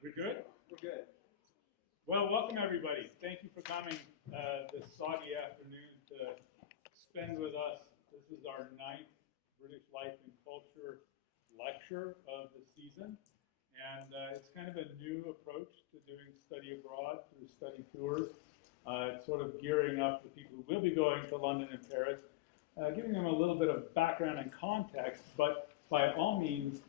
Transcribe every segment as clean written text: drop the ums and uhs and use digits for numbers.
We're good? We're good. Well, welcome everybody. Thank you for coming this soggy afternoon to spend with us. This is our 9th British Life and Culture lecture of the season. And it's kind of a new approach to doing study abroad through study tours. It's sort of gearing up the people who will be going to London and Paris, giving them a little bit of background and context, but by all means,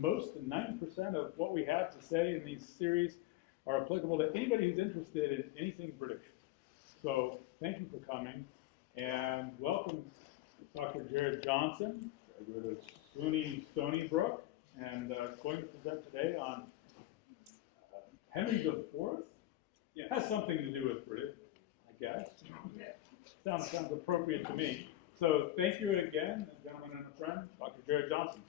most 90% of what we have to say in these series are applicable to anybody who's interested in anything British. So thank you for coming, and welcome Dr. Jared Johnson, SUNY Stony Brook, and going to present today on Henry IV. Yeah. Has something to do with British, I guess. Sounds appropriate to me. So thank you again, a gentleman and a friend, Dr. Jared Johnson.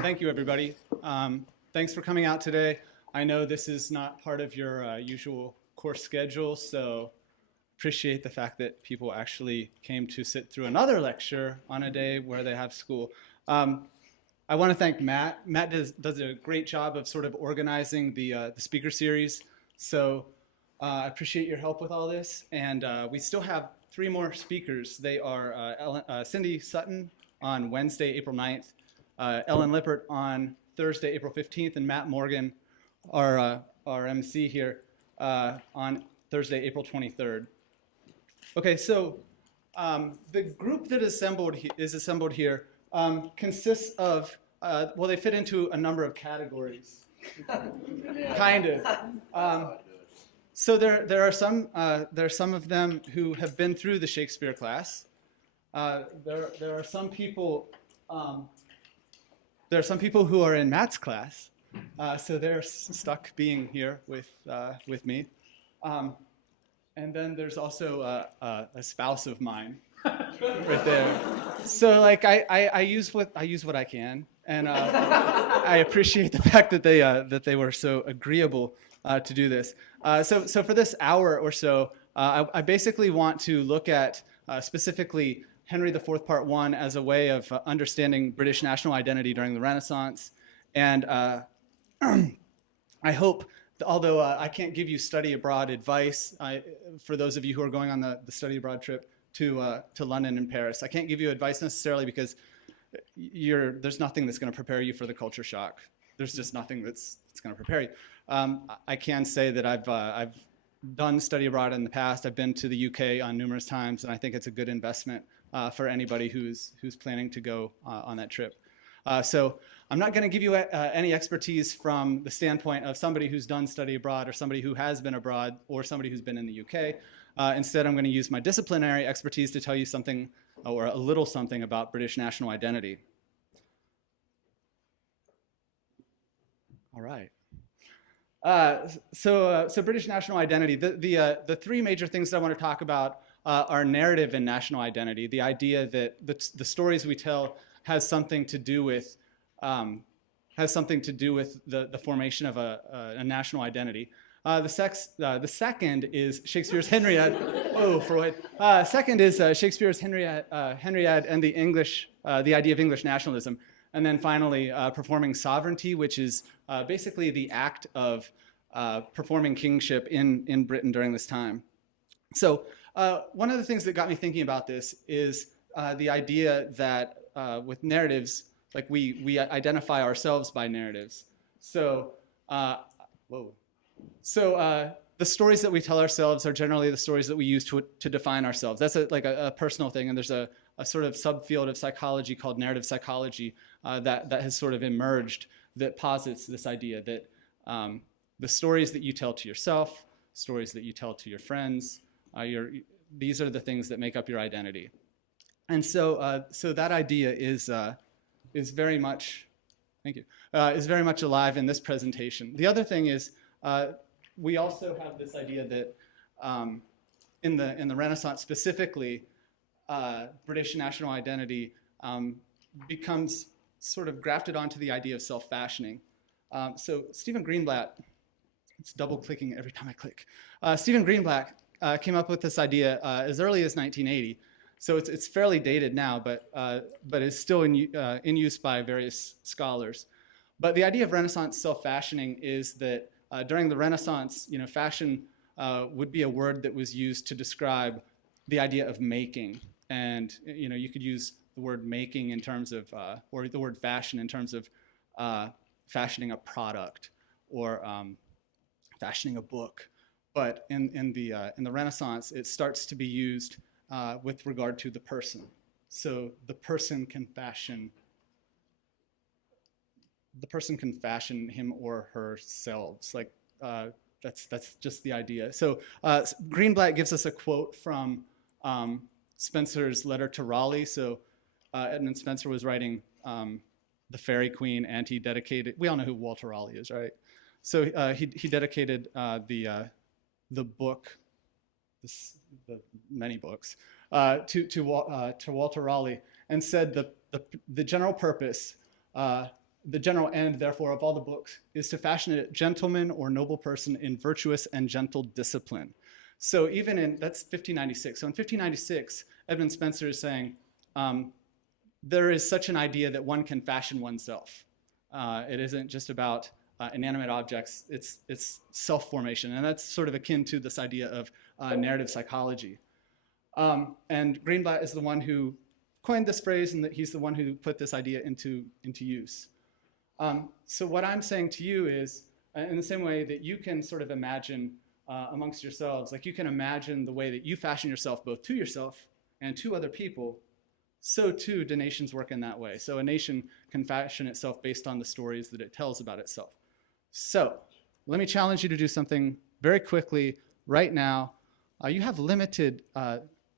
Thank you, everybody. Thanks for coming out today. I know this is not part of your usual course schedule, so appreciate the fact that people actually came to sit through another lecture on a day where they have school. I want to thank Matt. Matt does a great job of sort of organizing the speaker series, so I appreciate your help with all this. And we still have 3 more speakers. They are Cindy Sutton on Wednesday, April 9th, Ellen Lippert on Thursday, April 15th, and Matt Morgan, our MC here, on Thursday, April 23rd. Okay, so the group that is assembled here consists of, well, they fit into a number of categories, kind of. So there are some of them who have been through the Shakespeare class. There are some people. There are some people who are in Matt's class, so they're stuck being here with me. And then there's also a spouse of mine right there. So like I use what I can, and I appreciate the fact that they were so agreeable to do this. So for this hour or so, I basically want to look at specifically Henry IV Part 1 as a way of understanding British national identity during the Renaissance. And I hope, although I can't give you study abroad advice, for those of you who are going on the study abroad trip to London and Paris, I can't give you advice necessarily because there's nothing that's going to prepare you for the culture shock. There's just nothing that's going to prepare you. I can say that I've done study abroad in the past. I've been to the UK on numerous times, and I think it's a good investment for anybody who's planning to go on that trip. So I'm not going to give you any expertise from the standpoint of somebody who's done study abroad or somebody who has been abroad or somebody who's been in the UK. Instead, I'm going to use my disciplinary expertise to tell you something or a little something about British national identity. All right. So British national identity, the 3 major things that I want to talk about are narrative and national identity, the idea that the stories we tell has something to do with the formation of a national identity. The second is Shakespeare's Henriade. Oh, Freud. Second is Shakespeare's Henriade and the idea of English nationalism. And then finally, performing sovereignty, which is basically the act of performing kingship in Britain during this time. So one of the things that got me thinking about this is the idea that with narratives, like we identify ourselves by narratives. So, the stories that we tell ourselves are generally the stories that we use to define ourselves. That's a personal thing, and there's a sort of subfield of psychology called narrative psychology that has sort of emerged that posits this idea that the stories that you tell to yourself, stories that you tell to your friends, these are the things that make up your identity. And so that idea is very much, thank you, is very much alive in this presentation. The other thing is we also have this idea that in the Renaissance specifically, British national identity becomes sort of grafted onto the idea of self-fashioning. So Stephen Greenblatt, it's double-clicking every time I click. Stephen Greenblatt came up with this idea as early as 1980 So it's fairly dated now, but it's still in use by various scholars. But the idea of Renaissance self-fashioning is that during the Renaissance, fashion would be a word that was used to describe the idea of making. And you could use the word making in terms of, or the word fashion in terms of fashioning a product or fashioning a book. But in the Renaissance, it starts to be used with regard to the person. So the person can fashion him or herself. Like that's just the idea. So Greenblatt gives us a quote from Spencer's letter to Raleigh. So Edmund Spencer was writing The Faerie Queene, and he dedicated. We all know who Walter Raleigh is, right? So he dedicated the book, the many books, to Walter Raleigh, and said the general purpose, the general end, therefore, of all the books is to fashion a gentleman or noble person in virtuous and gentle discipline. So even that's 1596. So in 1596, Edmund Spencer is saying there is such an idea that one can fashion oneself. It isn't just about inanimate objects, it's self-formation. And that's sort of akin to this idea of narrative psychology. And Greenblatt is the one who coined this phrase, and that he's the one who put this idea into use. So what I'm saying to you is, in the same way that you can sort of imagine amongst yourselves, like you can imagine the way that you fashion yourself both to yourself and to other people, so too do nations work in that way. So a nation can fashion itself based on the stories that it tells about itself. So let me challenge you to do something very quickly right now. You have limited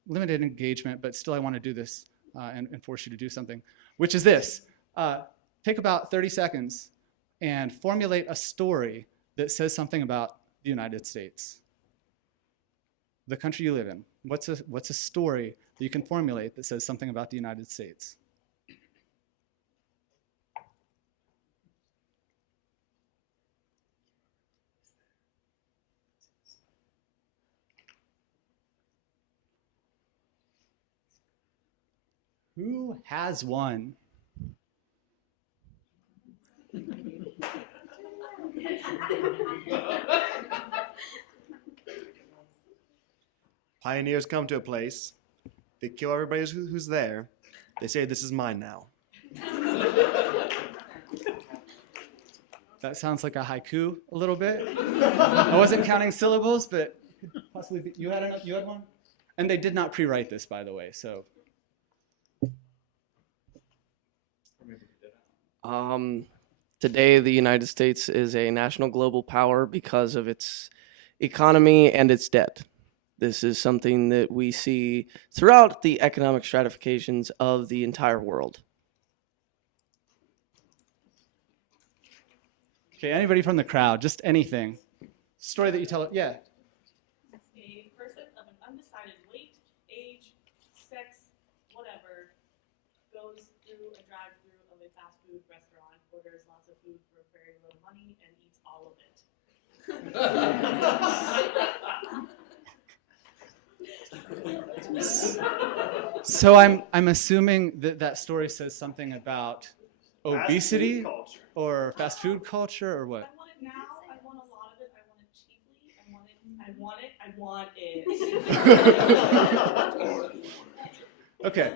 engagement, but still I want to do this and force you to do something, which is this. Take about 30 seconds and formulate a story that says something about the United States, the country you live in. What's a story that you can formulate that says something about the United States? Who has one? Pioneers come to a place, they kill everybody who's there, they say, "This is mine now." That sounds like a haiku a little bit. I wasn't counting syllables, but possibly you had one? And they did not pre-write this, by the way, so. Today, the United States is a national global power because of its economy and its debt. This is something that we see throughout the economic stratifications of the entire world. Okay, anybody from the crowd, just anything. Story that you tell, yeah. A person of an undecided weight, age, sex, whatever, goes through a drive-through of a fast food restaurant, orders lots of food for very little money, and eats all of it. So I'm assuming that story says something about obesity or fast food culture or what? I want it now. I want a lot of it. I want it cheaply. I want it. Okay.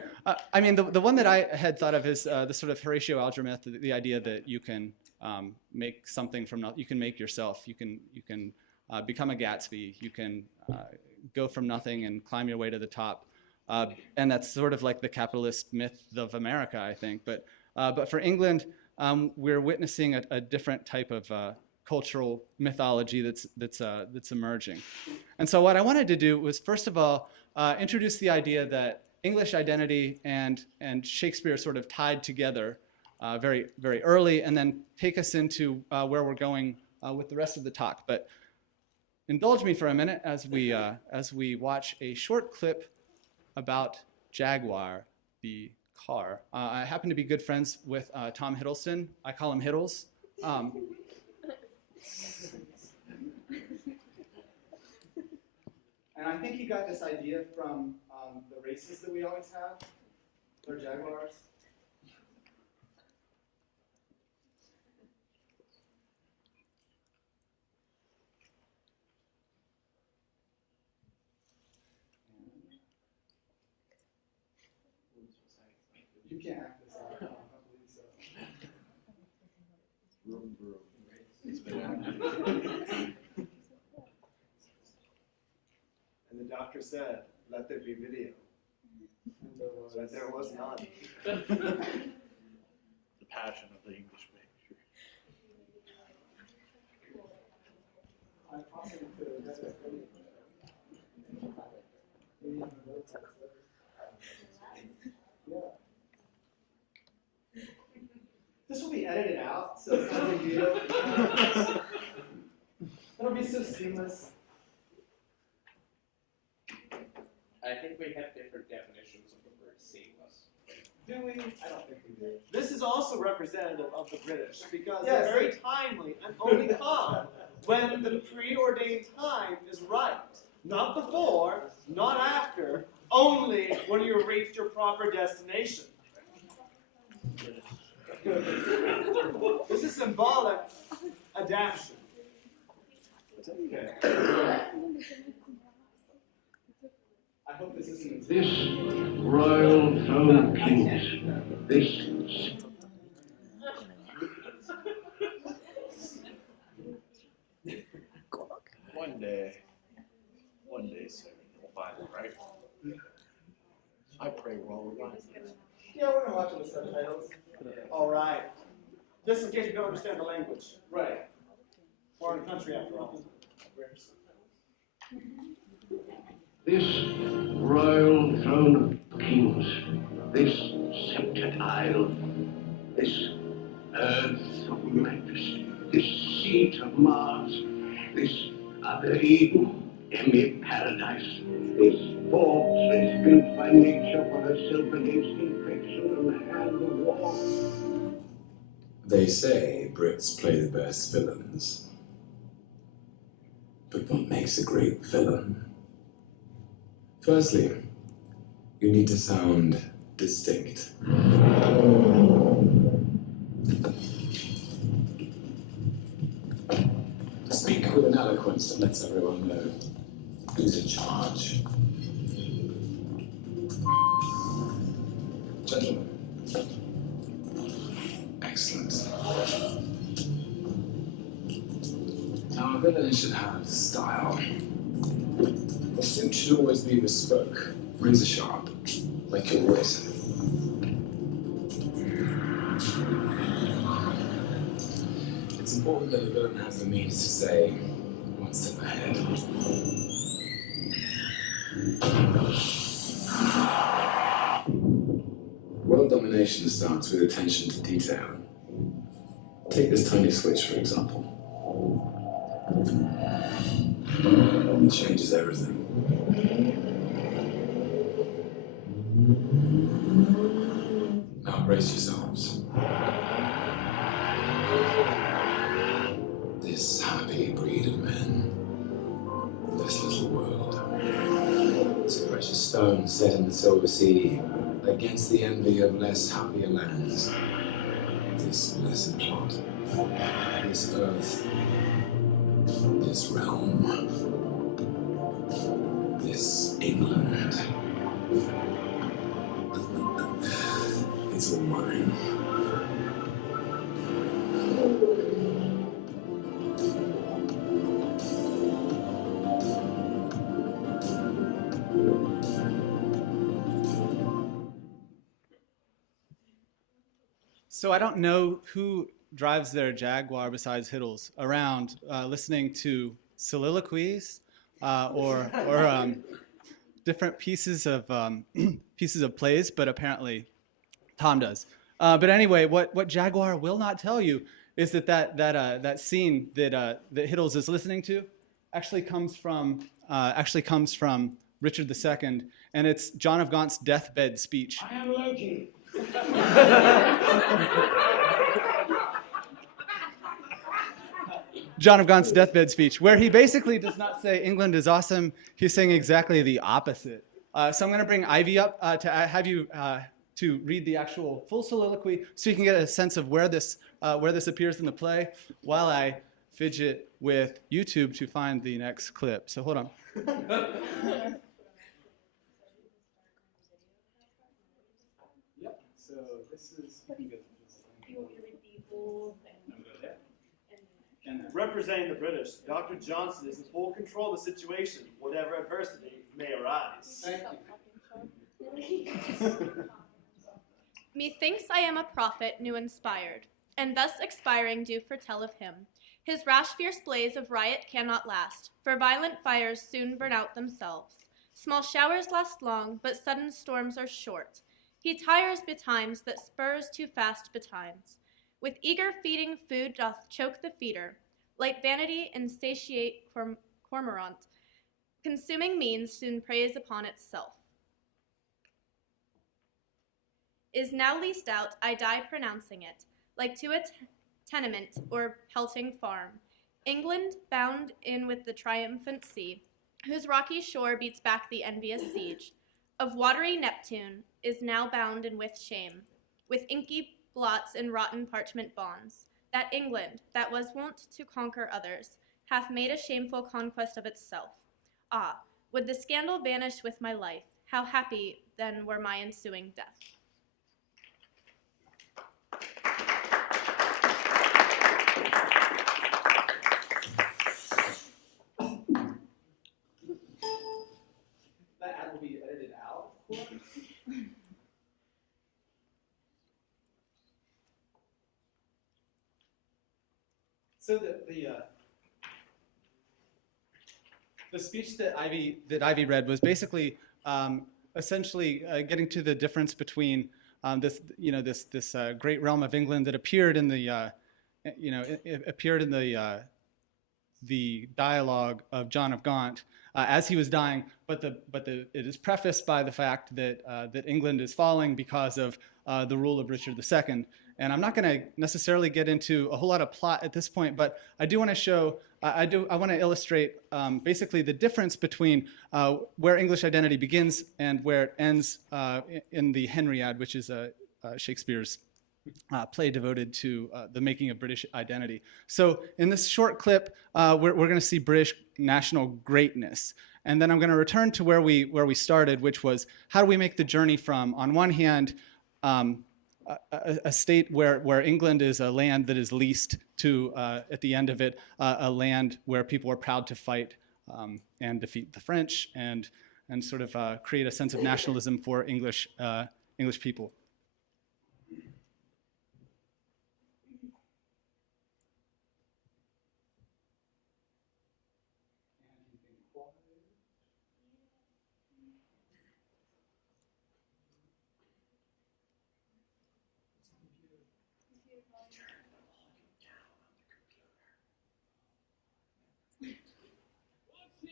I mean, the one that I had thought of is the sort of Horatio Alger myth, the idea that you can make something from nothing. You can make yourself. You can become a Gatsby. You can go from nothing and climb your way to the top. And that's sort of like the capitalist myth of America, I think. But for England, we're witnessing a different type of cultural mythology that's emerging. And so what I wanted to do was, first of all, introduce the idea that English identity and Shakespeare sort of tied together very, very early, and then take us into where we're going with the rest of the talk. But indulge me for a minute as we watch a short clip about Jaguar, the car. I happen to be good friends with Tom Hiddleston. I call him Hiddles. And I think he got this idea from the races that we always have. They're jaguars. You can't act this out. I don't believe so. And the doctor said, let there be video. But there was none. The passion of the English picture. I possibly could have done it. Yeah. This will be edited out, so it's not a big deal. It'll be so seamless. I think we have different definitions of the word seamless. Do we? I don't think we do. This is also representative of the British because Yes. they're very timely and only come when the preordained time is right. Not before, not after, only when you reached your proper destination. This is symbolic adaptation. I hope this isn't. This royal throne kings, this One day, sir, you'll find it, right? I pray we're all right. Yeah, we're gonna watch the subtitles. All right. Just in case you don't understand the language. Right. Foreign country after all. this royal throne of kings, this sceptred isle, this earth of majesty, this seat of Mars, this other Eden, paradise, this fortress built by nature for herself against infection and the hand of war. They say Brits play the best villains. But what makes a great villain? Firstly, you need to sound distinct. Speak with an eloquence that lets everyone know who's in charge. Gentlemen. Excellent. Now, a villain should have style. The suit should always be bespoke, razor sharp, like your wit. It's important that the villain has the means to say one step ahead. World domination starts with attention to detail. Take this tiny switch, for example. It changes everything. Now brace yourselves. This happy breed of men, this little world, this precious stone set in the silver sea, against the envy of less happier lands. This blessed plot, this earth, this realm, this England. It's all mine. So I don't know who drives their Jaguar besides Hiddles around listening to soliloquies or different pieces of plays, but apparently Tom does. But anyway, what Jaguar will not tell you is that scene that Hiddles is listening to actually comes from Richard II, and it's John of Gaunt's deathbed speech. I am Loki. John of Gaunt's deathbed speech, where he basically does not say England is awesome. He's saying exactly the opposite. So I'm going to bring Ivy up to have you to read the actual full soliloquy, so you can get a sense of where this appears in the play, while I fidget with YouTube to find the next clip. So hold on. Yep. So this is. Representing the British, Dr. Johnson is in full control of the situation, whatever adversity may arise. Methinks I am a prophet new inspired, and thus expiring do foretell of him. His rash fierce blaze of riot cannot last, for violent fires soon burn out themselves. Small showers last long, but sudden storms are short. He tires betimes that spurs too fast betimes. With eager feeding food doth choke the feeder, like vanity insatiate cormorant. Consuming means soon preys upon itself. Is now leased out, I die pronouncing it, like to a tenement or pelting farm. England bound in with the triumphant sea, whose rocky shore beats back the envious siege. Of watery Neptune is now bound in with shame, with inky blots and rotten parchment bonds. That England, that was wont to conquer others, hath made a shameful conquest of itself. Ah, would the scandal vanish with my life, how happy then were my ensuing death. That will be edited out, of course. So the speech that Ivy read was basically essentially getting to the difference between this great realm of England that appeared in the it appeared in the dialogue of John of Gaunt as he was dying, but it is prefaced by the fact that England is falling because of the rule of Richard II. And I'm not going to necessarily get into a whole lot of plot at this point, but I do want to show, I want to illustrate basically the difference between where English identity begins and where it ends in the Henriade, which is Shakespeare's play devoted to the making of British identity. So in this short clip, we're going to see British national greatness. And then I'm going to return to where we started, which was how do we make the journey from, on one hand, a state where England is a land that is leased to, at the end of it, a land where people are proud to fight and defeat the French and sort of create a sense of nationalism for English people.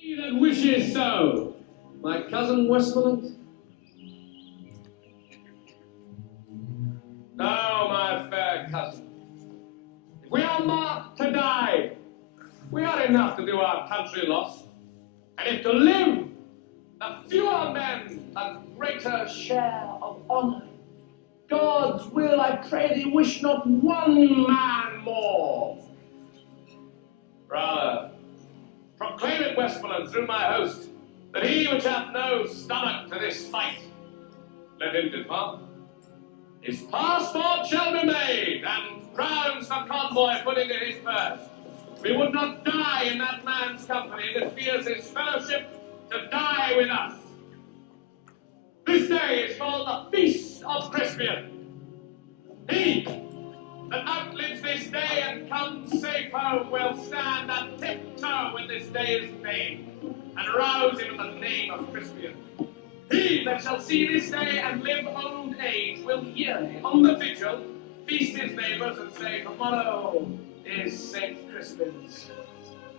He that wishes so, my cousin Westmoreland. Now, my fair cousin, if we are marked to die, we are enough to do our country loss. And if to live, the fewer men a greater share of honor. God's will, I pray thee, wish not one man more. Rather, proclaim it, Westmoreland, through my host, that he which hath no stomach to this fight, let him depart. His passport shall be made, and crowns for convoy put into his purse. We would not die in that man's company that fears his fellowship to die with us. This day is called the Feast of Crispian. He that outlives this day and comes safe home will stand on tiptoe when this day is named, and rouse him in the name of Crispian. He that shall see this day and live old age will yearly, on the vigil, feast his neighbours and say, tomorrow is St. Crispin's.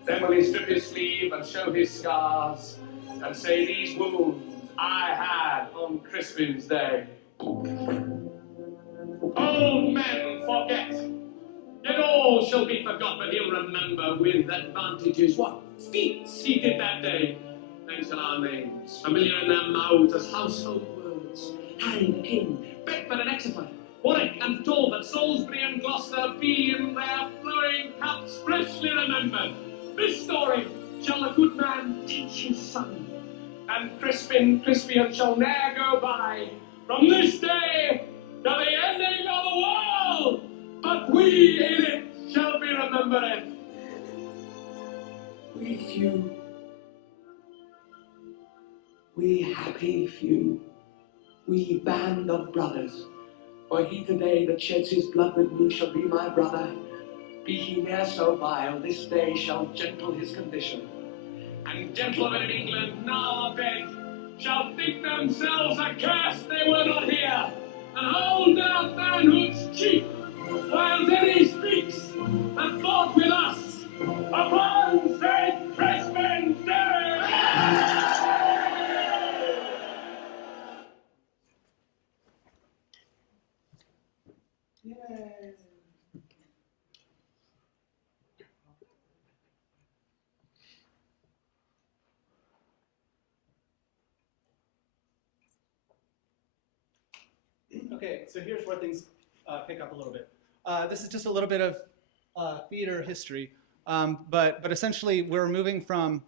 Then will he strip his sleeve and show his scars, and say, these wounds I had on Crispin's day. Old men forget, yet all shall be forgot, but he'll remember with advantages what feats he did that day. Then shall our names, familiar in their mouths as household words, Harry the King, Bedford and Exeter, Warwick and Talbot, Salisbury and Gloucester, be in their flowing cups freshly remembered. This story shall the good man teach his son, and Crispian shall ne'er go by from this day to the ending of the world, but we in it shall be remembered. We few, we happy few, we band of brothers, for he today that sheds his blood with me shall be my brother. Be he ne'er so vile, this day shall gentle his condition. And gentlemen in England now abed shall think themselves accursed they were not here, and hold down manhood's cheek, while then he speaks and fought with us upon St. Crispin's Day. Okay, so here's where things pick up a little bit. This is just a little bit of theater history, but essentially we're moving from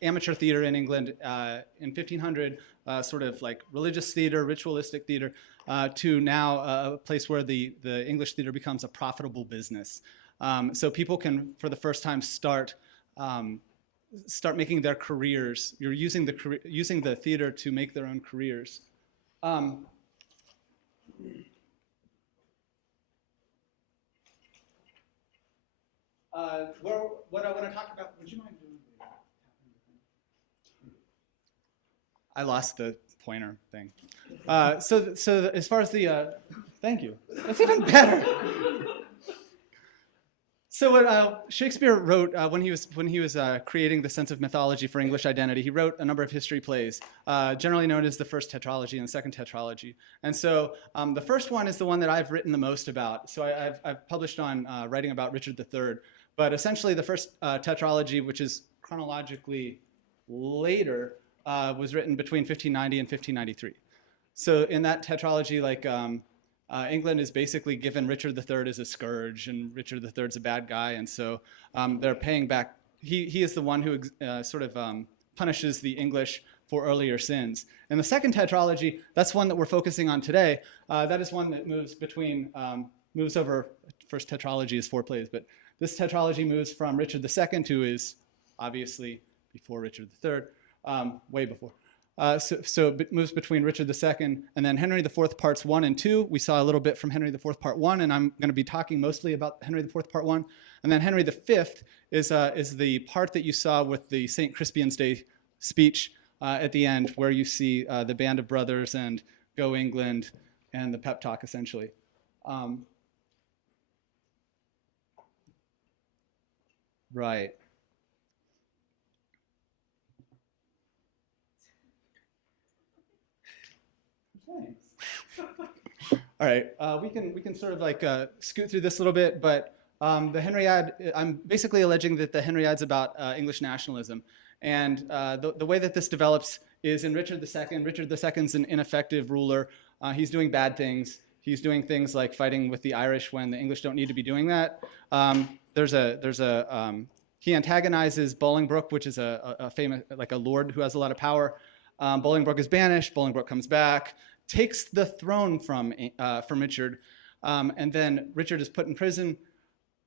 amateur theater in England in 1500, sort of like religious theater, ritualistic theater, to now a place where the English theater becomes a profitable business. So people can, for the first time, start making their careers. You're using the theater to make their own careers. What I want to talk about, would you mind doing that? I lost the pointer thing. So as far as the, thank you. That's even better. So what Shakespeare wrote when he was creating the sense of mythology for English identity, he wrote a number of history plays, generally known as the first tetralogy and the second tetralogy. And so the first one is the one that I've written the most about. So I've published on writing about Richard III. But essentially the first tetralogy, which is chronologically later, was written between 1590 and 1593. So in that tetralogy, like England is basically given Richard III as a scourge, and Richard III is a bad guy, and so they're paying back. He is the one who punishes the English for earlier sins. And the second tetralogy, that's one that we're focusing on today. That is one that moves over. First tetralogy is 4 plays, but this tetralogy moves from Richard II, who is obviously before Richard III, way before. So it moves between Richard II and then Henry IV parts 1 and 2. We saw a little bit from Henry IV part 1, and I'm going to be talking mostly about Henry IV part 1. And then Henry V is the part that you saw with the St. Crispian's Day speech at the end, where you see the band of brothers and Go England and the pep talk, essentially. Right. Thanks. All right, we can sort of like scoot through this a little bit, but the Henriade, I'm basically alleging that the Henriade's about English nationalism, and the way that this develops is in Richard II. Richard II's an ineffective ruler. He's doing bad things. He's doing things like fighting with the Irish when the English don't need to be doing that. He antagonizes Bolingbroke, which is a famous, like a lord who has a lot of power. Bolingbroke is banished. Bolingbroke comes back, takes the throne from Richard, and then Richard is put in prison,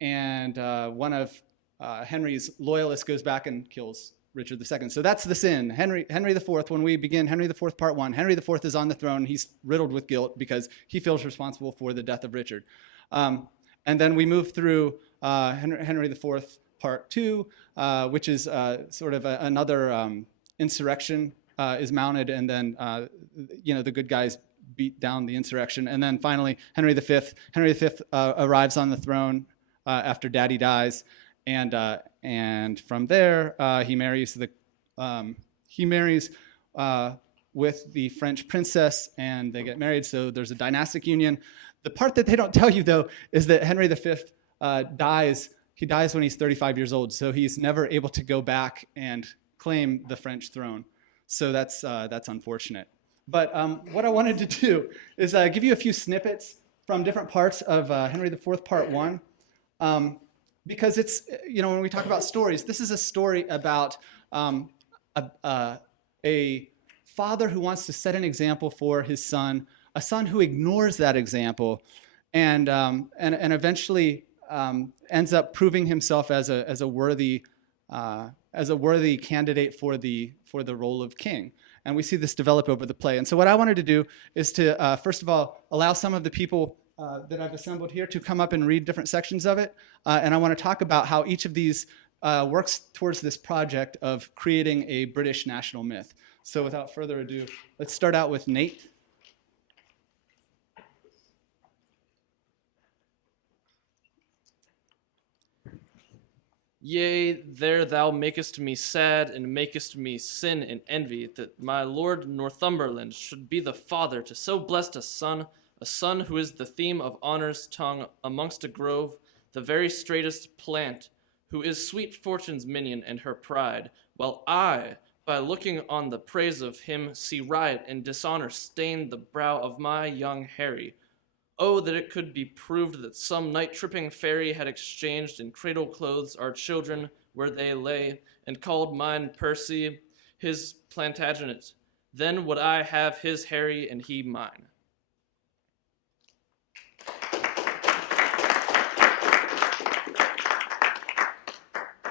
and one of Henry's loyalists goes back and kills Richard II. So that's the sin. Henry IV, when we begin Henry IV part 1, Henry IV is on the throne. He's riddled with guilt because he feels responsible for the death of Richard. And then we move through Henry IV part 2, which is sort of another insurrection is mounted, and then the good guys beat down the insurrection. And then finally, Henry V arrives on the throne after Daddy dies, and from there he marries with the French princess, and they get married. So there's a dynastic union. The part that they don't tell you, though, is that Henry V dies. He dies when he's 35 years old, so he's never able to go back and claim the French throne. So that's unfortunate. But what I wanted to do is give you a few snippets from different parts of Henry IV, Part 1. Because it's, when we talk about stories, this is a story about a father who wants to set an example for his son, a son who ignores that example, and eventually ends up proving himself as a worthy candidate for the role of king. And we see this develop over the play. And so what I wanted to do is to, first of all, allow some of the people that I've assembled here to come up and read different sections of it. And I want to talk about how each of these works towards this project of creating a British national myth. So without further ado, let's start out with Nate. Yea, there thou makest me sad, and makest me sin and envy, that my lord Northumberland should be the father to so blessed a son who is the theme of honor's tongue amongst a grove, the very straightest plant, who is sweet fortune's minion and her pride, while I, by looking on the praise of him, see riot and dishonor stain the brow of my young Harry. Oh, that it could be proved that some night-tripping fairy had exchanged in cradle clothes our children where they lay, and called mine Percy his Plantagenet. Then would I have his Harry and he mine.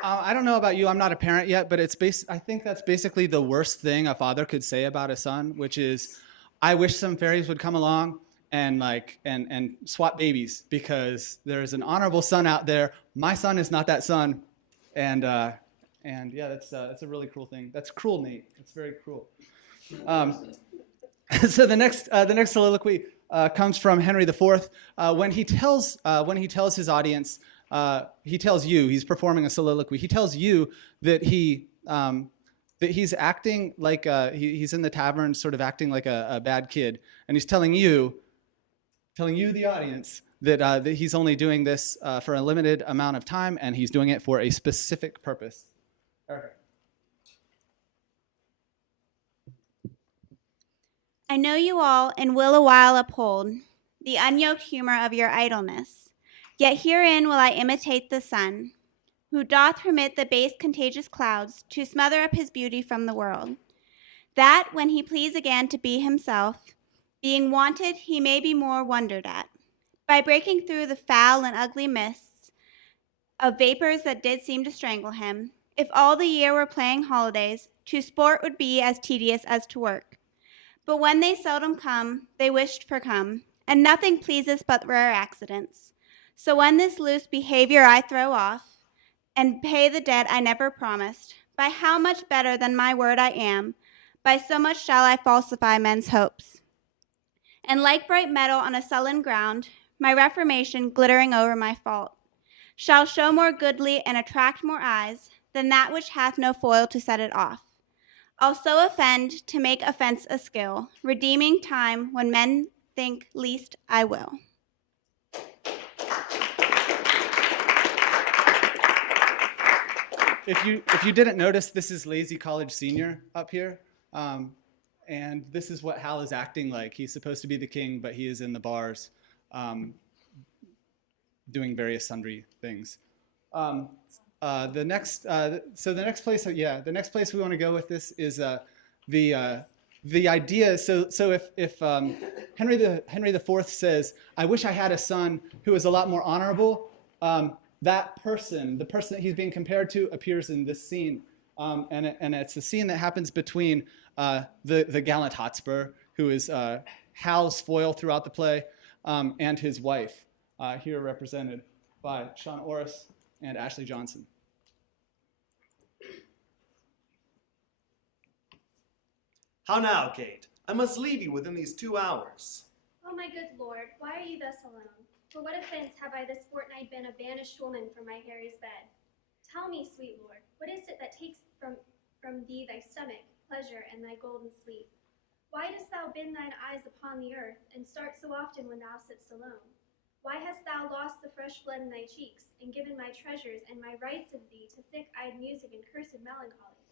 I don't know about you, I'm not a parent yet, but I think that's basically the worst thing a father could say about a son, which is, I wish some fairies would come along and swap babies, because there's an honorable son out there. My son is not that son, and yeah, that's a really cruel thing. That's cruel, Nate. It's very cruel. So the next soliloquy comes from Henry IV. When he tells his audience, he tells you, he's performing a soliloquy. He tells you that he's acting like he's in the tavern, sort of acting like a bad kid, and he's telling you, the audience, that he's only doing this for a limited amount of time, and he's doing it for a specific purpose. Okay. I know you all, and will a while uphold the unyoked humor of your idleness. Yet herein will I imitate the sun, who doth permit the base contagious clouds to smother up his beauty from the world, that when he please again to be himself, being wanted, he may be more wondered at, by breaking through the foul and ugly mists of vapors that did seem to strangle him. If all the year were playing holidays, to sport would be as tedious as to work. But when they seldom come, they wished for come, and nothing pleases but rare accidents. So when this loose behavior I throw off, and pay the debt I never promised, by how much better than my word I am, by so much shall I falsify men's hopes. And like bright metal on a sullen ground, my reformation glittering over my fault, shall show more goodly and attract more eyes than that which hath no foil to set it off. I'll so offend to make offense a skill, redeeming time when men think least I will. If you didn't notice, this is Lazy College Senior up here. And this is what Hal is acting like. He's supposed to be the king, but he is in the bars doing various sundry things. The next place we want to go with this is the idea. So if Henry IV says, "I wish I had a son who is a lot more honorable," that person, the person that he's being compared to, appears in this scene, and it's a scene that happens between the gallant Hotspur, who is Hal's foil throughout the play, and his wife, here represented by Sean Orris and Ashley Johnson. How now, Kate? I must leave you within these 2 hours. Oh, my good lord, why are you thus alone? For what offense have I this fortnight been a banished woman from my Harry's bed? Tell me, sweet lord, what is it that takes from thee thy stomach, pleasure, and thy golden sleep? Why dost thou bend thine eyes upon the earth, and start so often when thou sittst alone? Why hast thou lost the fresh blood in thy cheeks, and given my treasures and my rights of thee to thick-eyed music and cursed melancholy?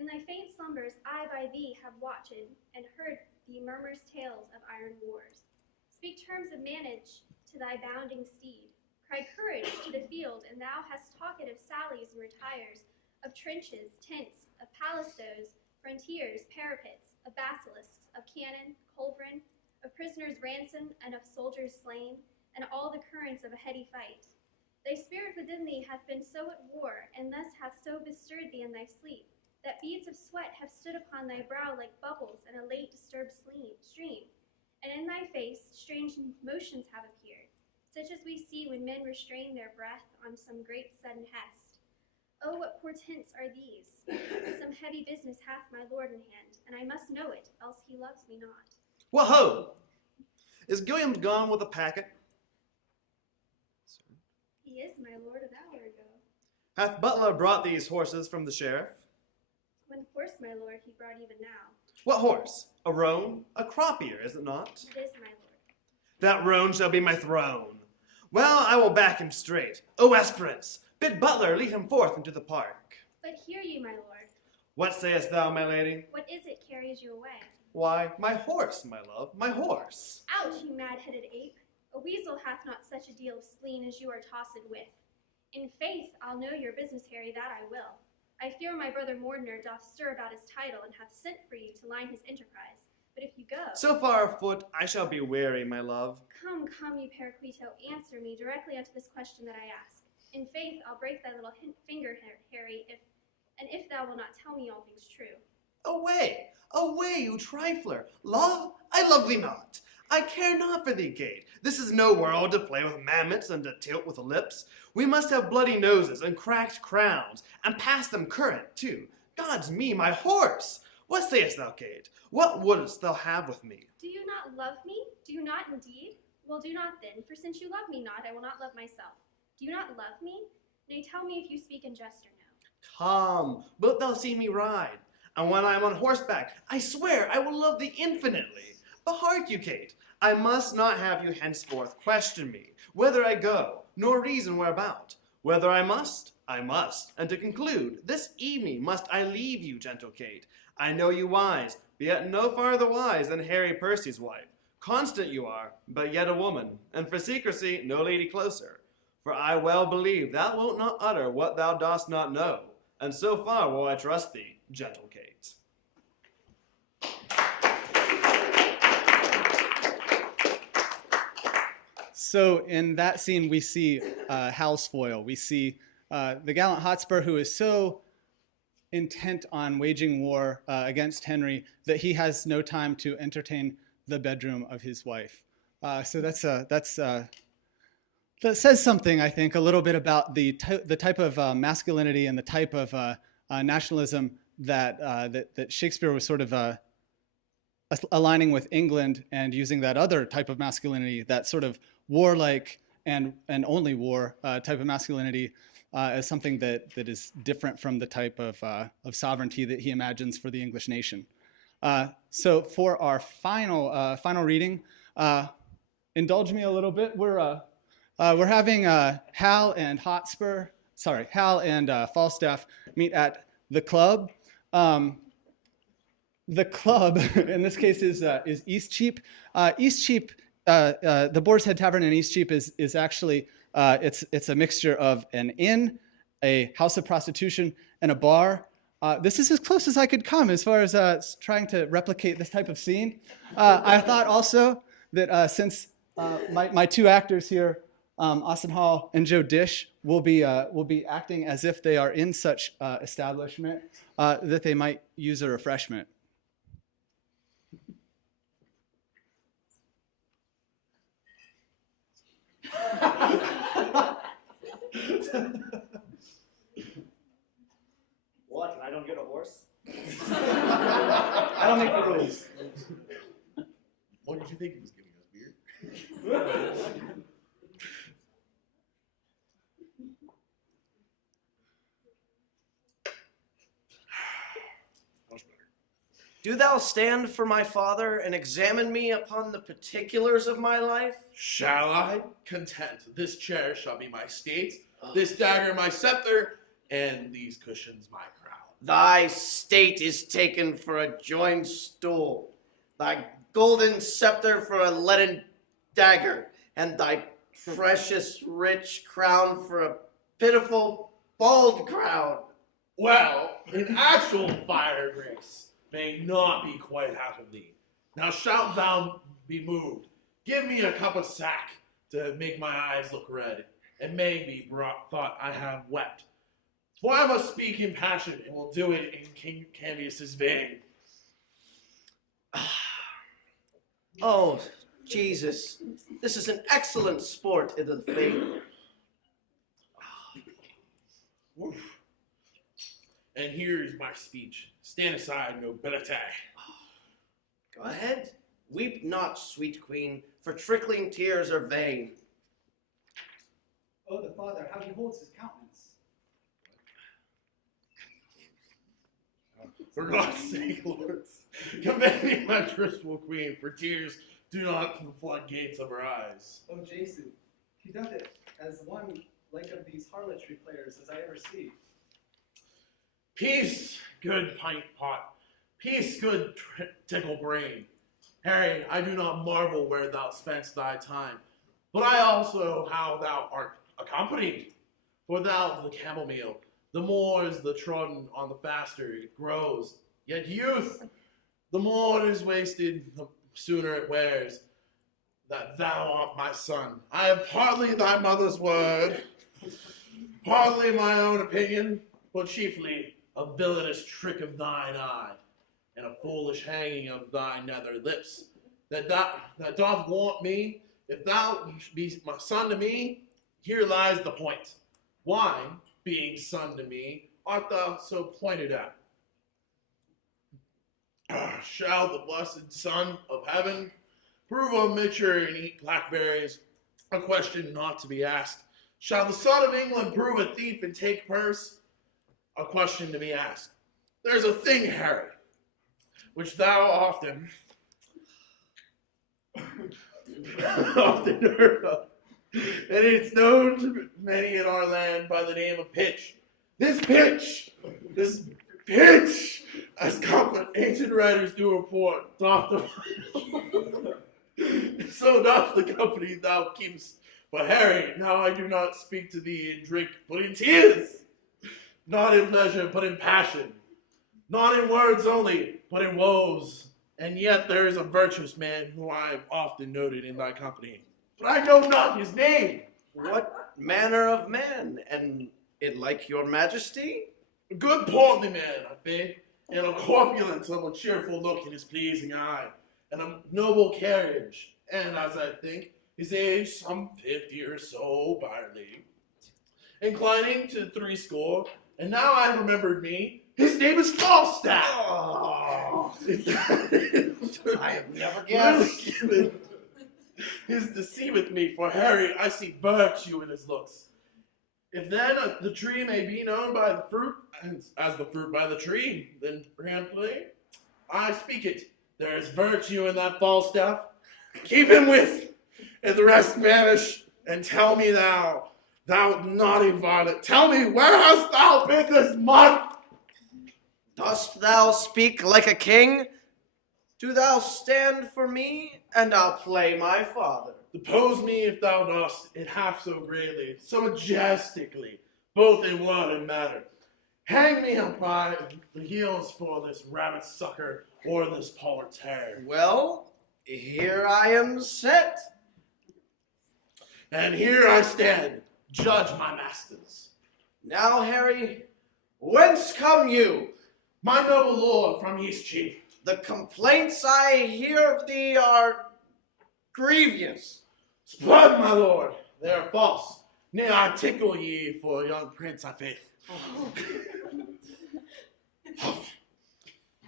In thy faint slumbers I by thee have watched, and heard thee murmurs tales of iron wars. Speak terms of manage to thy bounding steed, cry courage to the field, and thou hast talked of sallies and retires, of trenches, tents, of palisades, frontiers, parapets, of basilisks, of cannon, culverin, of prisoners ransomed, and of soldiers slain, and all the currents of a heady fight. Thy spirit within thee hath been so at war, and thus hath so bestirred thee in thy sleep, that beads of sweat have stood upon thy brow like bubbles in a late disturbed stream, and in thy face strange motions have appeared, such as we see when men restrain their breath on some great sudden hest. Oh, what portents are these? Some heavy business hath my lord in hand, and I must know it, else he loves me not. Whoa! Is Gilliam gone with a packet? He is my lord an hour ago. Hath Butler brought these horses from the sheriff? One horse, my lord, he brought even now. What horse? A roan? A crop-ear, is it not? It is, my lord. That roan shall be my throne. Well, I will back him straight. O Esperance, bid Butler lead him forth into the park. But hear ye, my lord. What sayest thou, my lady? What is it carries you away? Why, my horse, my love, my horse. Out, you mad-headed ape! A weasel hath not such a deal of spleen as you are tossed with. In faith, I'll know your business, Harry, that I will. I fear my brother Mordner doth stir about his title, and hath sent for you to line his enterprise. But if you go... So far afoot, I shall be weary, my love. Come, come, you Periquito, answer me directly unto this question that I ask. In faith, I'll break thy little finger, Harry, if thou wilt not tell me all things true. Away, away, you trifler. Love, I love thee not. I care not for thee, Kate. This is no world to play with mammoths and to tilt with lips. We must have bloody noses and cracked crowns, and pass them current, too. God's me, my horse! What sayest thou, Kate? What wouldst thou have with me? Do you not love me? Do you not indeed? Well, do not then, for since you love me not, I will not love myself. Do you not love me? Nay, tell me if you speak in jest or no. Come, wilt thou see me ride? And when I am on horseback, I swear I will love thee infinitely. But hark you, Kate, I must not have you henceforth question me, whither I go, nor reason whereabout. Whether I must, I must. And to conclude, this evening must I leave you, gentle Kate. I know you wise, but yet no farther wise than Harry Percy's wife. Constant you are, but yet a woman, and for secrecy no lady closer. For I well believe thou wilt not utter what thou dost not know, and so far will I trust thee, gentle Kate. So in that scene, we see Hal's foil. We see the gallant Hotspur who is so intent on waging war against Henry that he has no time to entertain the bedroom of his wife. So that says something, I think, a little bit about the type of masculinity and the type of nationalism that Shakespeare was sort of aligning with England and using that other type of masculinity, that sort of warlike and only war type of masculinity, as something that is different from the type of sovereignty that he imagines for the English nation. So for our final reading, indulge me a little bit. We're having Hal and Falstaff meet at the club. The club in this case is Eastcheap. Eastcheap, the Boar's Head Tavern in Eastcheap is actually it's a mixture of an inn, a house of prostitution, and a bar. This is as close as I could come as far as trying to replicate this type of scene. I thought also that since my two actors here, Austin Hall and Joe Dish, will be acting as if they are in such establishment, that they might use a refreshment. What? I don't get a horse? I don't make the rules. What did you think he was giving us, beer? Much better. Do thou stand for my father and examine me upon the particulars of my life? Shall I? Content. This chair shall be my state, this dagger my scepter, and these cushions my crown. Thy state is taken for a joined stool, thy golden scepter for a leaden dagger, and thy precious rich crown for a pitiful bald crown. Well, an actual fire grace may not be quite out of thee. Now shalt thou be moved. Give me a cup of sack to make my eyes look red, and maybe thought I have wept. For I must speak in passion, and will do it in King Cambius's vein. Oh, Jesus, this is an excellent sport in the faith. And here is my speech. Stand aside, nobility. Go ahead. Weep not, sweet queen, for trickling tears are vain. Oh, the father, how he holds his countenance. For God's sake, lords, commend me my trustful queen, for tears do not the floodgates of her eyes. Oh, Jesu, he doth it as one like of these harlotry players as I ever see. Peace, good pint pot. Peace, good tickle brain. Harry, I do not marvel where thou spendst thy time, but I also how thou art accompanied. For thou the camel meal, the more is the trodden on the faster it grows. Yet youth, the more it is wasted, the sooner it wears. That thou art my son. I have partly thy mother's word, partly my own opinion, but chiefly a villainous trick of thine eye, and a foolish hanging of thy nether lips, that doth want me. If thou be my son to me, here lies the point. Why, being son to me, art thou so pointed at? Shall the blessed Son of Heaven prove a mitcher and eat blackberries? A question not to be asked. Shall the Son of England prove a thief and take purse? A question to be asked. There's a thing, Harry, which thou often heard of, and it's known to many in our land by the name of pitch. This pitch, as common ancient writers do report, so doth the company thou keepst. But Harry, now I do not speak to thee in drink, but in tears. Not in pleasure, but in passion. Not in words only, but in woes. And yet there is a virtuous man who I have often noted in thy company. But I know not his name. What manner of man, and it like your majesty? A good portly man, I think, and a corpulence of a cheerful look in his pleasing eye, and a noble carriage, and as I think, his age some 50 or so barely. Inclining to 60, and now I remembered me, his name is Falstaff. Oh, I have never guessed. His deceiveth me, for Harry, I see virtue in his looks. If then the tree may be known by the fruit, as the fruit by the tree, then promptly I speak it. There is virtue in that Falstaff. Keep him with, and the rest vanish, and tell me thou naughty varlet, tell me, where hast thou been this month? Dost thou speak like a king? Do thou stand for me, and I'll play my father. Depose me if thou dost, it half so greatly, so majestically, both in word and matter. Hang me up by the heels for this rabbit sucker or this politer. Well, here I am set. And here I stand, judge my masters. Now, Harry, whence come you? My noble lord from East Chief. The complaints I hear of thee are grievous. Spud, my lord, they are false. Nay, I tickle ye for a young prince, I faith.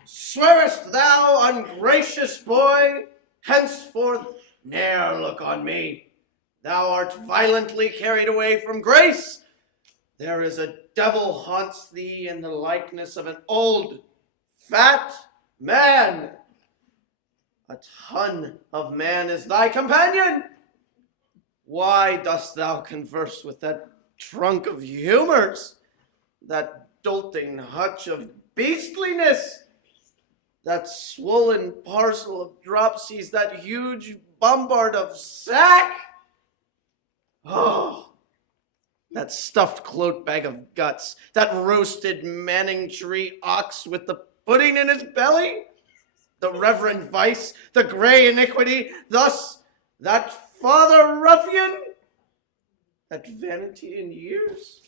Swearest thou, ungracious boy, henceforth ne'er look on me. Thou art violently carried away from grace. There is a devil haunts thee in the likeness of an old, fat, Man! A ton of man is thy companion! Why dost thou converse with that trunk of humors, that dolting hutch of beastliness, that swollen parcel of dropsies, that huge bombard of sack? Oh, that stuffed cloak bag of guts, that roasted Manningtree ox with the pudding in his belly, the reverend vice, the gray iniquity, thus that father ruffian, that vanity in years?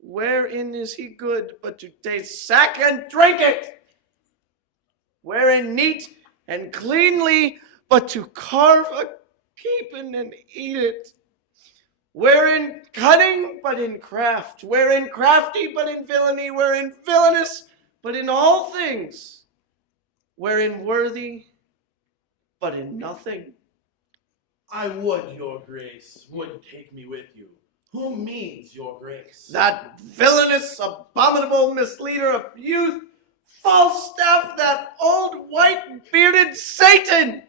Wherein is he good but to taste sack and drink it? Wherein neat and cleanly but to carve a capon and eat it? Wherein cunning but in craft? Wherein crafty but in villainy? Wherein villainous but in all things? Wherein worthy but in nothing? I would, your grace, would take me with you. Who means your grace? That villainous, abominable misleader of youth, Falstaff, that old white-bearded Satan!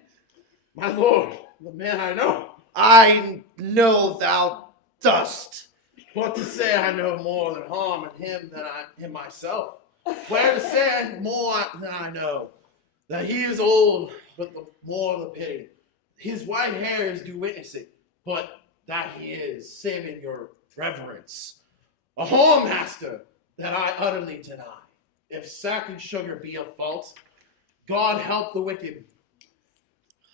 My lord, the man I know. I know thou dost. What to say I know more than harm in him than in myself? Where to say more than I know? That he is old, but the more the pity. His white hairs do witness it, but that he is, saving your reverence, a whoremaster that I utterly deny. If sack and sugar be a fault, God help the wicked.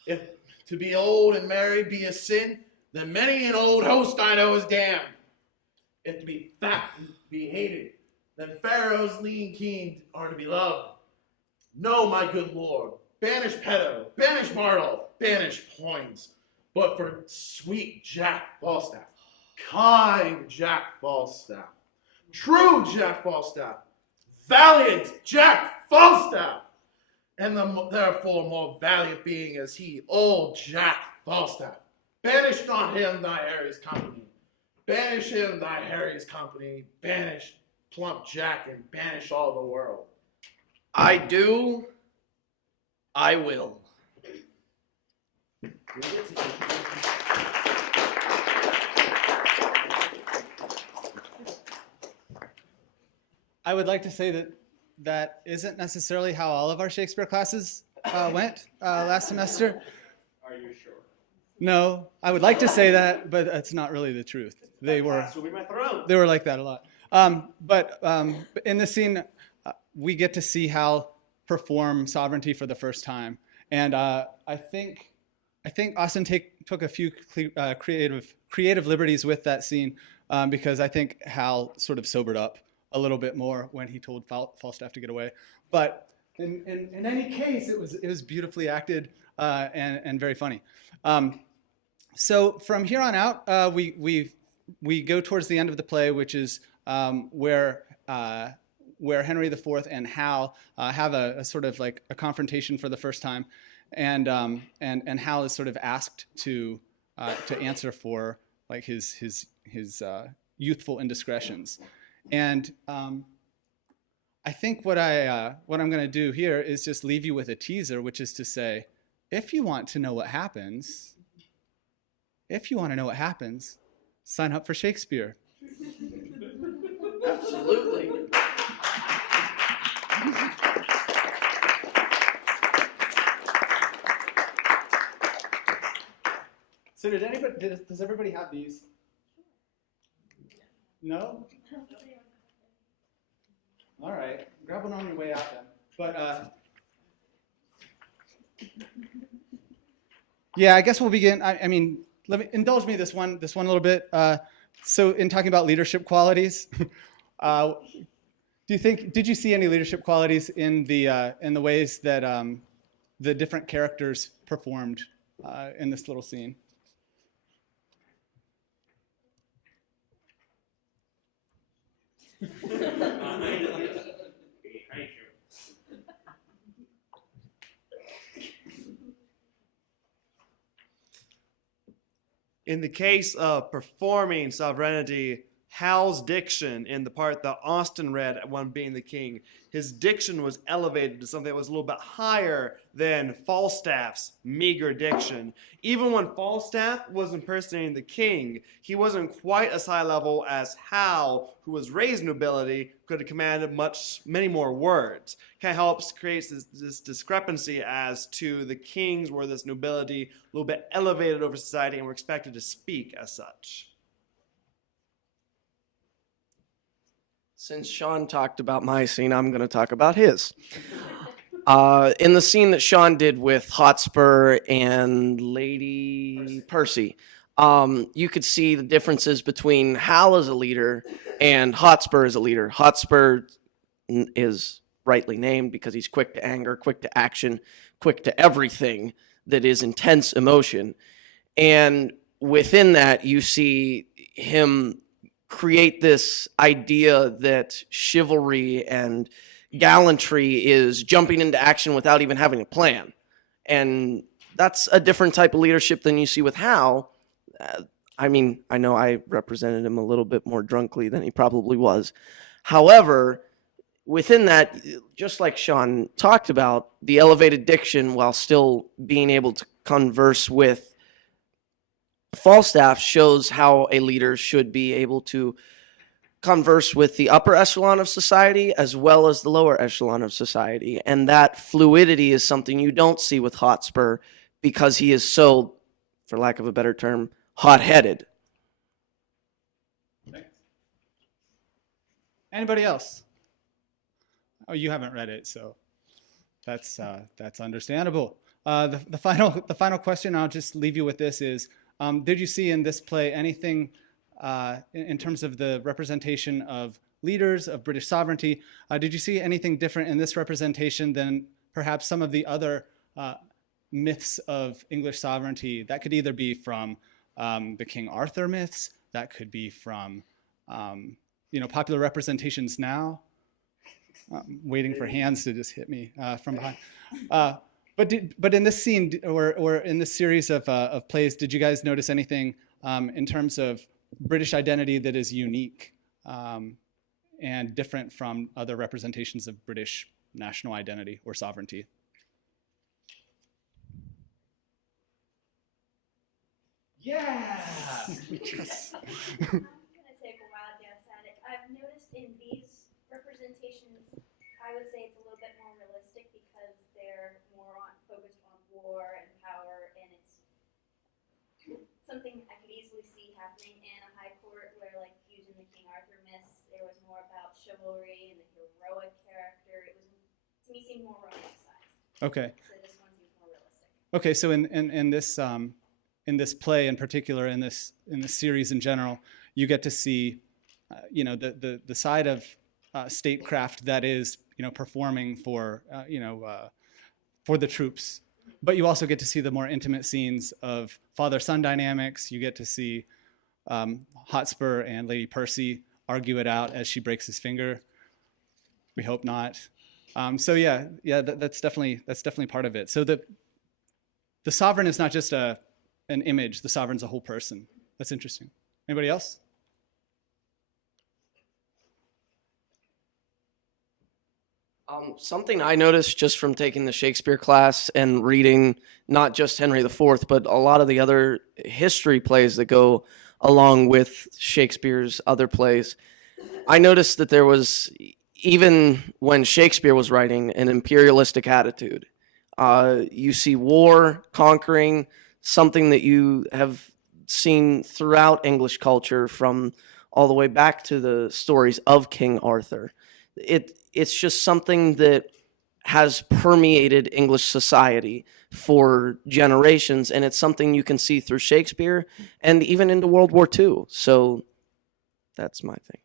If to be old and merry be a sin, then many an old host I know is damned. If to be fat and be hated, then Pharaoh's lean keen are to be loved. No, my good lord, banish Pedo, banish Mardolf, banish Poins, but for sweet Jack Falstaff, kind Jack Falstaff, true Jack Falstaff, valiant Jack Falstaff, and therefore more valiant being as he, old Jack Falstaff. Banish not him thy Harry's company. Banish him thy Harry's company. Banish plump Jack and banish all the world. I do. I will. I would like to say that that isn't necessarily how all of our Shakespeare classes went last semester. Are you sure? No, I would like to say that, but that's not really the truth. They were like that a lot. But in this scene, we get to see Hal perform sovereignty for the first time, and I think Austin took a few creative liberties with that scene because I think Hal sort of sobered up a little bit more when he told Falstaff to get away. But in any case, it was beautifully acted and very funny. So from here on out, we go towards the end of the play, which is where Henry IV and Hal have a sort of like a confrontation for the first time, and Hal is sort of asked to answer for like his youthful indiscretions. And I think what I'm going to do here is just leave you with a teaser, which is to say, if you want to know what happens, sign up for Shakespeare. Absolutely. So does everybody have these? No? All right, grab one on your way out then. But yeah, I guess we'll begin. I mean, indulge me this one little bit. So in talking about leadership qualities, did you see any leadership qualities in the ways that the different characters performed in this little scene? In the case of performing sovereignty, Hal's diction in the part that Austin read at one being the king, his diction was elevated to something that was a little bit higher than Falstaff's meager diction. Even when Falstaff was impersonating the king, he wasn't quite as high level as Hal, who was raised nobility, could have commanded many more words. Kind of helps create this discrepancy as to the kings were this nobility, a little bit elevated over society, and were expected to speak as such. Since Sean talked about my scene, I'm going to talk about his. In the scene that Sean did with Hotspur and Lady Percy, you could see the differences between Hal as a leader and Hotspur as a leader. Hotspur is rightly named because he's quick to anger, quick to action, quick to everything that is intense emotion. And within that, you see him create this idea that chivalry and gallantry is jumping into action without even having a plan. And that's a different type of leadership than you see with Hal. I mean, I know I represented him a little bit more drunkly than he probably was. However, within that, just like Sean talked about, the elevated diction while still being able to converse with Falstaff shows how a leader should be able to converse with the upper echelon of society as well as the lower echelon of society. And that fluidity is something you don't see with Hotspur because he is so, for lack of a better term, hot-headed. Anybody else? Oh, you haven't read it, so that's understandable. The final question, I'll just leave you with this is, did you see in this play anything in terms of the representation of leaders, of British sovereignty? Did you see anything different in this representation than perhaps some of the other myths of English sovereignty? That could either be from the King Arthur myths, that could be from popular representations now. Waiting for hands to just hit me from behind. But in this scene or in this series of plays, did you guys notice anything in terms of British identity that is unique and different from other representations of British national identity or sovereignty? Yeah! Yes. I'm gonna take a wild guess at it. I've noticed in these representations, I would say it's a little bit more realistic because they're more focused on war and power, and it's something I could easily see happening in a high court where, like, using the King Arthur myths, there was more about chivalry and the heroic character. It was, to me, seemed more romanticized. Okay. So this one seems more realistic. Okay, so in this play in particular, in this series in general, you get to see, the side of statecraft that is, performing for, for the troops. But you also get to see the more intimate scenes of father-son dynamics. You get to see Hotspur and Lady Percy argue it out as she breaks his finger. We hope not. So that's definitely part of it. So the sovereign is not just an image. The sovereign's a whole person. That's interesting. Anybody else? Something I noticed just from taking the Shakespeare class and reading not just Henry IV, but a lot of the other history plays that go along with Shakespeare's other plays, I noticed that there was, even when Shakespeare was writing, an imperialistic attitude. You see war, conquering, something that you have seen throughout English culture from all the way back to the stories of King Arthur. It's just something that has permeated English society for generations, and it's something you can see through Shakespeare and even into World War II. So that's my thing.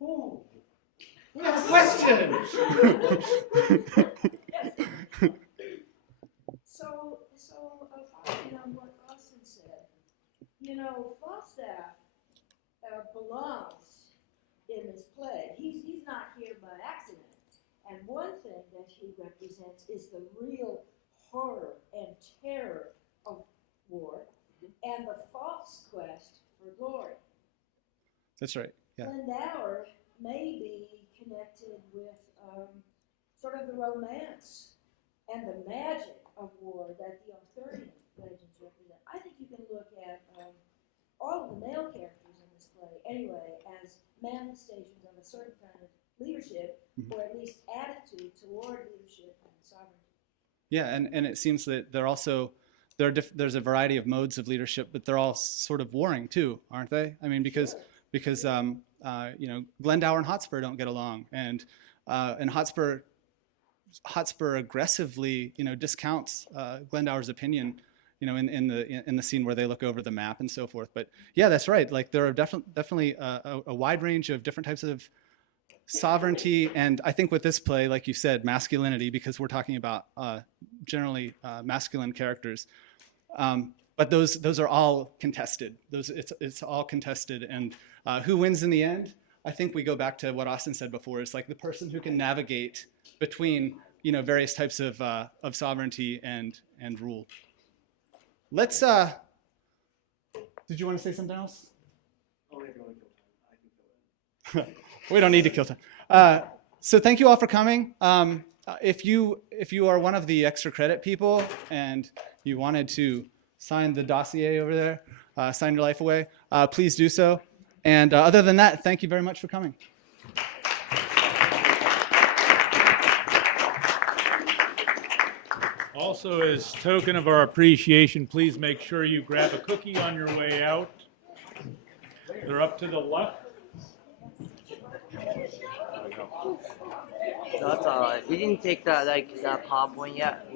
Oh, we have a question! Following on what Austin said, Falstaff belongs in this play. He's not here by accident. And one thing that he represents is the real horror and terror of war. and the false quest for glory. That's right. Yeah. Glendower may be connected with sort of the romance and the magic of war that the Arthurian legends represent. I think you can look at all of the male characters in this play anyway as manifestations of a certain kind of leadership, or at least attitude toward leadership and sovereignty. Yeah, and it seems that there's a variety of modes of leadership, but they're all sort of warring too, aren't they? I mean, because Glendower and Hotspur don't get along, and Hotspur aggressively discounts Glendower's opinion, in the scene where they look over the map and so forth. But yeah, that's right. Like there are definitely a wide range of different types of sovereignty, and I think with this play, like you said, masculinity, because we're talking about generally masculine characters. But those are all contested. It's all contested, and who wins in the end? I think we go back to what Austin said before. It's like the person who can navigate between various types of sovereignty and rule. Let's. Did you want to say something else? We don't need to kill time. So thank you all for coming. If you are one of the extra credit people and you wanted to sign the dossier over there, sign your life away, please do so. And other than that, thank you very much for coming. Also, as token of our appreciation, please make sure you grab a cookie on your way out. They're up to the left. That's all right. We didn't take the PowerPoint yet,